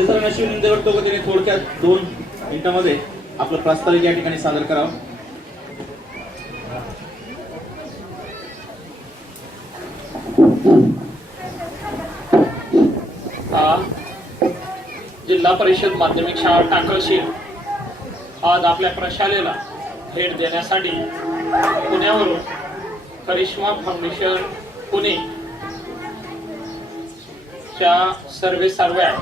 आपले जर नशीब निंदे वाटतो की त्याने थोडक्यात 2 मिनिटांमध्ये आपलं प्रास्ताविक या ठिकाणी सादर करावं. जिल्हा परिषद माध्यमिक शाळा टाकळशी आज आपल्या प्रशालेला भेट देण्यासाठी पुण्यावरून करिश्मा फाउंडेशन पुणे च्या सर्व्या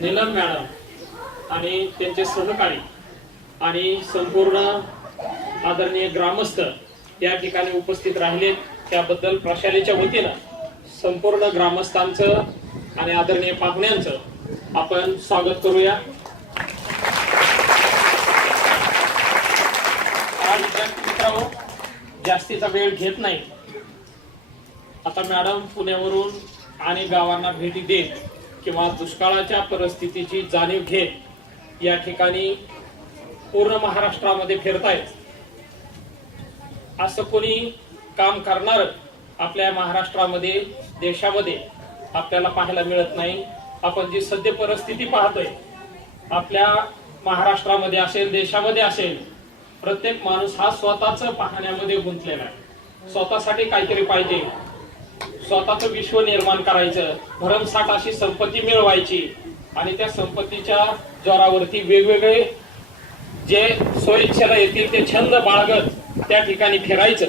नीलम मॅडम आणि त्यांचे सहकारी आणि संपूर्ण आदरणीय ग्रामस्थ या ठिकाणी उपस्थित राहिले. त्याबद्दल प्रशालेच्या वतीनं संपूर्ण ग्रामस्थांचं आणि आदरणीय पाहुण्यांचं आपण स्वागत करूया. आज विद्यार्थी मित्रांनो, जास्तीचा वेळ घेत नाही. आता मॅडम पुण्यावरून आणि गावांना भेटी देत किंवा दुष्काळाच्या परिस्थितीची जाणीव घेत या ठिकाणी पूर्ण महाराष्ट्रामध्ये फिरतायत. असं कोणी काम करणार आपल्या महाराष्ट्रामध्ये देशामध्ये आपल्याला पाहायला मिळत नाही. आपण जी सध्या परिस्थिती पाहतोय आपल्या महाराष्ट्रामध्ये असेल देशामध्ये असेल, प्रत्येक माणूस हा स्वतःच पाहण्यामध्ये गुंतलेला आहे. स्वतःसाठी काहीतरी पाहिजे, स्वतःचं विश्व निर्माण करायचं, भरमसाठ अशी संपत्ती मिळवायची आणि त्या संपत्तीच्या जोरावरती वेगवेगळे जे स्वइच्छेला येतील ते छंद बाळगत त्या ठिकाणी फिरायचं.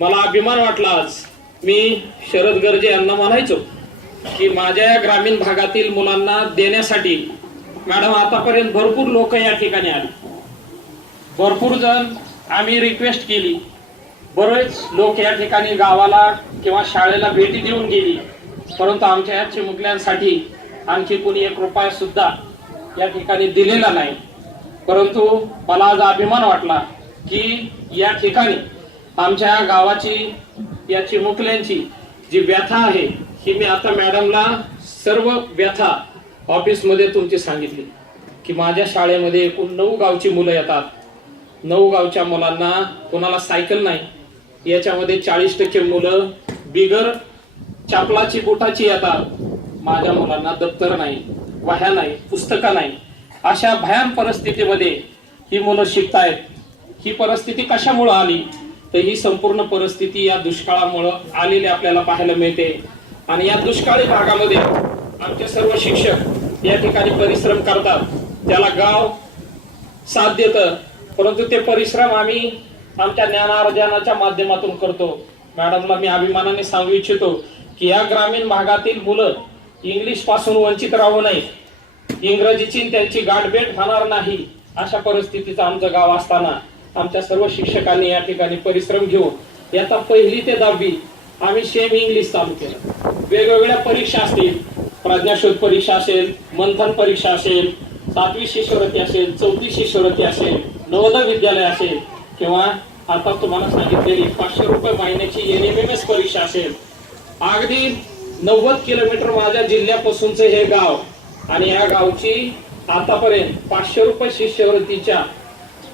मला अभिमान वाटला आज. मी शरद गर्जे यांना म्हणायचो की माझ्या ग्रामीण भागातील मुलांना देण्यासाठी मॅडम आतापर्यंत भरपूर लोक या ठिकाणी आली, भरपूर जण आम्ही रिक्वेस्ट केली, बरेच लोक या ठिकाणी गावाला किंवा शाळेला भेटी देऊन गेली, परंतु आमच्या या चिमुकल्यांसाठी आणखी कोणी 1 रुपया सुद्धा या ठिकाणी दिलेला नाही. परंतु मला आज अभिमान वाटला की या ठिकाणी आमच्या गावाची या चिमुकल्यांची जी व्यथा आहे ही मी आता मॅडमला सर्व व्यथा ऑफिसमध्ये तुमची सांगितली की माझ्या शाळेमध्ये एकूण 9 गावची मुलं येतात. 9 गावच्या मुलांना कोणाला सायकल नाही, याच्यामध्ये 40% मुलं बिगर चापलाची बोटाची येतात. माझ्या मुलांना दप्तर नाही, वह्या नाही, पुस्तकं नाही. अशा भयान परिस्थितीमध्ये ही मुलं शिकतायत. ही परिस्थिती कशामुळे आली तर ही संपूर्ण परिस्थिती या दुष्काळामुळे आलेली आपल्याला पाहायला मिळते. आणि या दुष्काळी भागामध्ये आमचे सर्व शिक्षक या ठिकाणी परिश्रम करतात, त्याला गाव साथ देतं, परंतु ते परिश्रम आम्ही आमच्या ज्ञानार्जनाच्या माध्यमातून करतो. मॅडमला मी अभिमानाने सांगू इच्छितो की या ग्रामीण भागातील मुलं इंग्लिश पासून वंचित राहू नये, इंग्रजीची त्यांची गाठभेट होणार नाही अशा परिस्थितीचं आमचं गाव असताना आमच्या सर्व शिक्षकांनी या ठिकाणी परिश्रम घेऊन आता 1ली ते 10वी आम्ही सेम इंग्लिश चालू केलं. वेगवेगळ्या परीक्षा असतील, प्रज्ञाशोध परीक्षा असेल, मंथन परीक्षा असेल, 7वी शिष्यवृत्ती असेल, 4थी शिष्यवृत्ती असेल, नवोदय विद्यालय असेल किंवा आता तुम्हाला सांगितलेली 500 रुपये महिन्याची NMMS परीक्षा असेल. अगदी 90 किलोमीटर माझ्या जिल्ह्यापासूनच हे गाव आणि या गावची आतापर्यंत 500 रुपये शिष्यवृत्तीच्या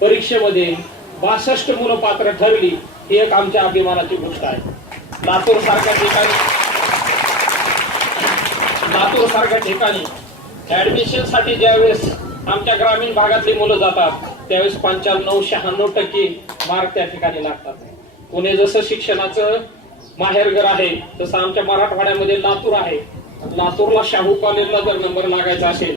परीक्षेमध्ये 62 मुलं पात्र ठरली. ही एक आमच्या अभिमानाची गोष्ट आहे. लातूर सारख्या ठिकाणी ऍडमिशन साठी ज्यावेळेस आमच्या ग्रामीण भागातली मुलं जातात त्यावेळेस 95-96% मार्क त्या ठिकाणी लागतात. पुणे जसं शिक्षणाचं माहेरघर आहे तसं आमच्या मराठवाड्यामध्ये लातूर आहे. लातूरला शाहू कॉलेजला जर नंबर लागायचा असेल